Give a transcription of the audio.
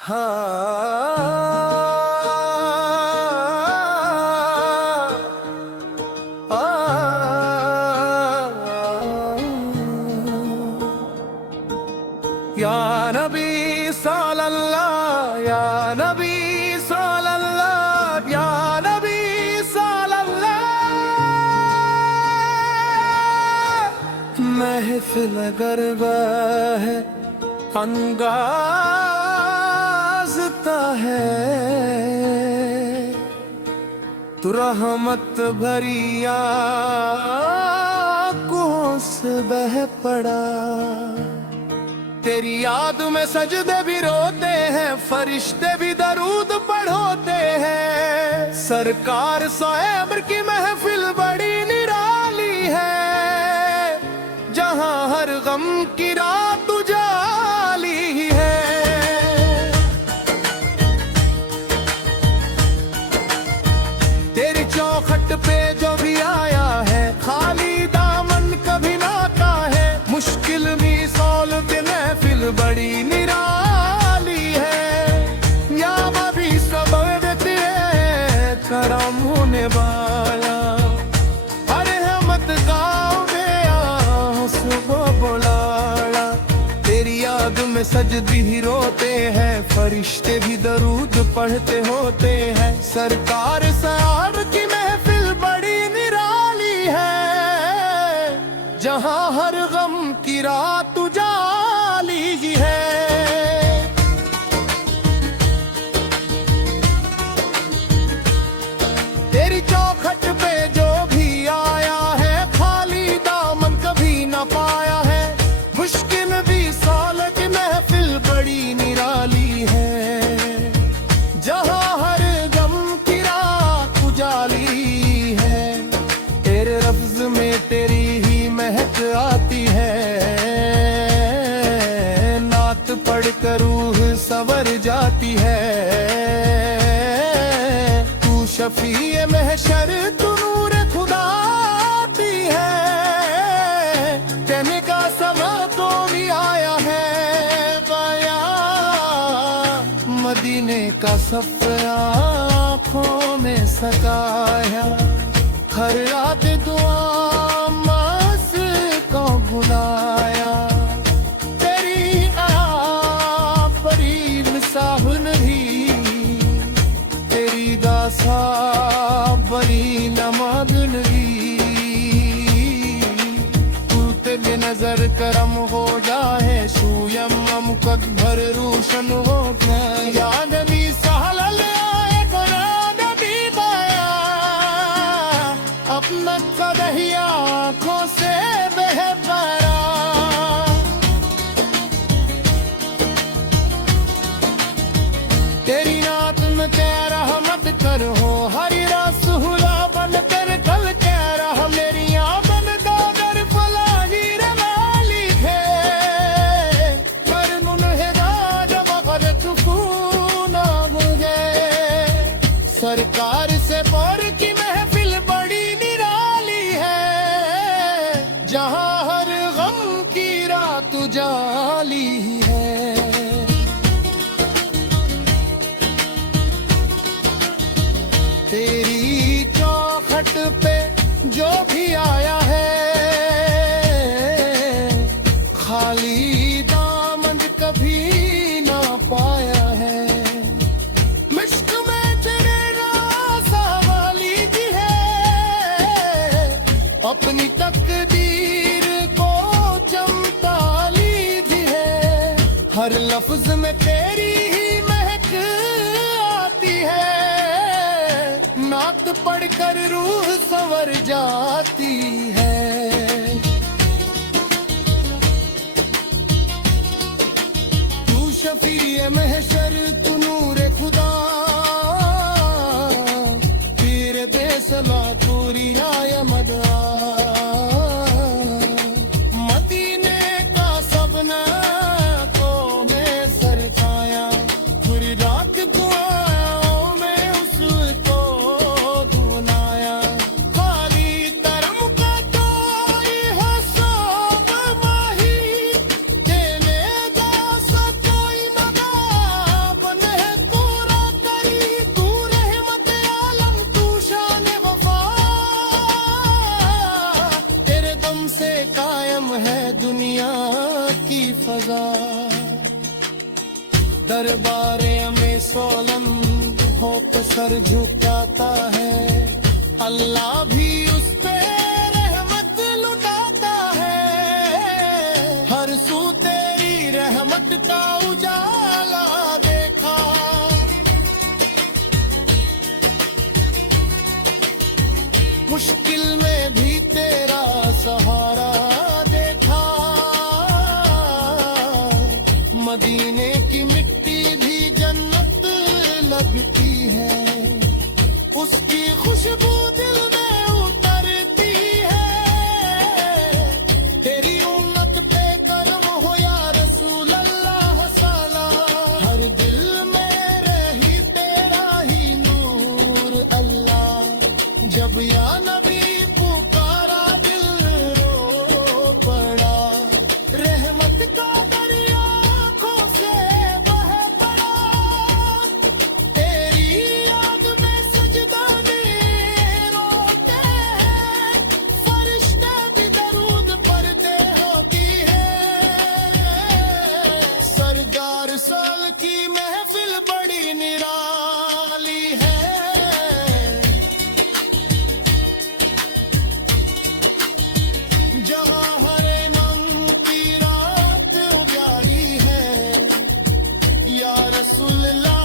या नबी सल्लल्लाह, या नबी सल्लल्लाह, या नबी सल्लल्लाह। महफिल गरबा है, अंगाज़ता है, तू रहमत भरी आँखों से बह पड़ा। तेरी याद में सजदे भी रोते हैं, फरिश्ते भी दरूद पढ़ोते हैं। सरकार साहिब की महफिल बड़ी निराली है, जहां हर गम की रात उजाली है। तेरी चौखट पे जो भी आया है, खाली दामन कभी ना का है। मुश्किल भी सौल के महफिल बड़ी निराली है, या भी सब देते करम होने वाला। अरे हमत गाँव में सुबह बुलाड़ा। तेरी याद में सजदी ही रोते हैं, फरिश्ते भी दरूद पढ़ते होते हैं। सरकार साहब की महफिल बड़ी निराली है, जहां हर गम की रात उजाली है। तेरी चौखट पे जो भी आया है, खाली दामन कभी न पाया है। मुश्किल भी साल की महफिल बड़ी निराली है, जहां हर गम की रात उजाली है। तेरे लफ्ज में तेरी ही महक आती है, नात पढ़कर रूह सवर जाती है। तू शफीए महशर, तू नूर खुदा आती है। कहने का समय तो भी आया है बया, मदीने का सफर आँखों में सताया। हर रात दुआ मास को बुलाया। तेरी परी मिसाहुन भी, तेरी दासा बरी नमादन भी। तू तेरे नजर करम हो जाए, शूयम मुकद भर रोशन हो जाए। या नबी सल्लल्लाह नबी बाया, अपना कदहिया आँखों से बह पड़ा। तेरी नात में तेरा रहमत कर हो, हरी रसूला बन कर कल कह रहा। मेरी आमन दादर फलाही रवाली है, पर मुनहिदा जब कर सुकूना मुझे। सरकार से पर की महफिल बड़ी निराली है, जहां हर गम की रात उजाली है। तेरी चौखट पे जो भी आया है, खाली दामन कभी ना पाया है। मिश्क में तेरे रासा वाली जी है, अपनी तकदीर को चमका लीधी है। हर लफ्ज में तेरी ही महक आती है, नात पढ़कर रूह संवर जाती है। तू शफीए महशर, तू नूर खुदा, पीर बेसला तूरी आय मदा। मदीने का सबना को में सरकाया, पूरी रात दुआओं में उसको दुनाया। खाली तरम का तो हो सब माही, देने दा सा कोई न दा अपन दरबारे में सोलन होकर सर झुकाता है, अल्लाह भी उस पे रहमत लुटाता है। हर सू तेरी रहमत का उजाला देखा, मुश्किल में भी तेरा सहारा देखा। मदीने की मिट्टी भी जन्नत लगती है, उसकी खुशबू दिल में उतरती है। तेरी उम्मत पे करम हो या रसूल अल्लाह साला, हर दिल में रही तेरा ही नूर अल्लाह। जब या नबी पुकारा दिल रो पड़ा, रहमत का दरिया आँखों से बह पड़ा। तेरी याद में सजदाने रोते हैं, फरिश्ते भी दरूद पढ़ते होती है। सरदार साल की महफिल बड़ी निराली है, जहाँ हरे मंग की रात उजाली है। या रसूल अल्लाह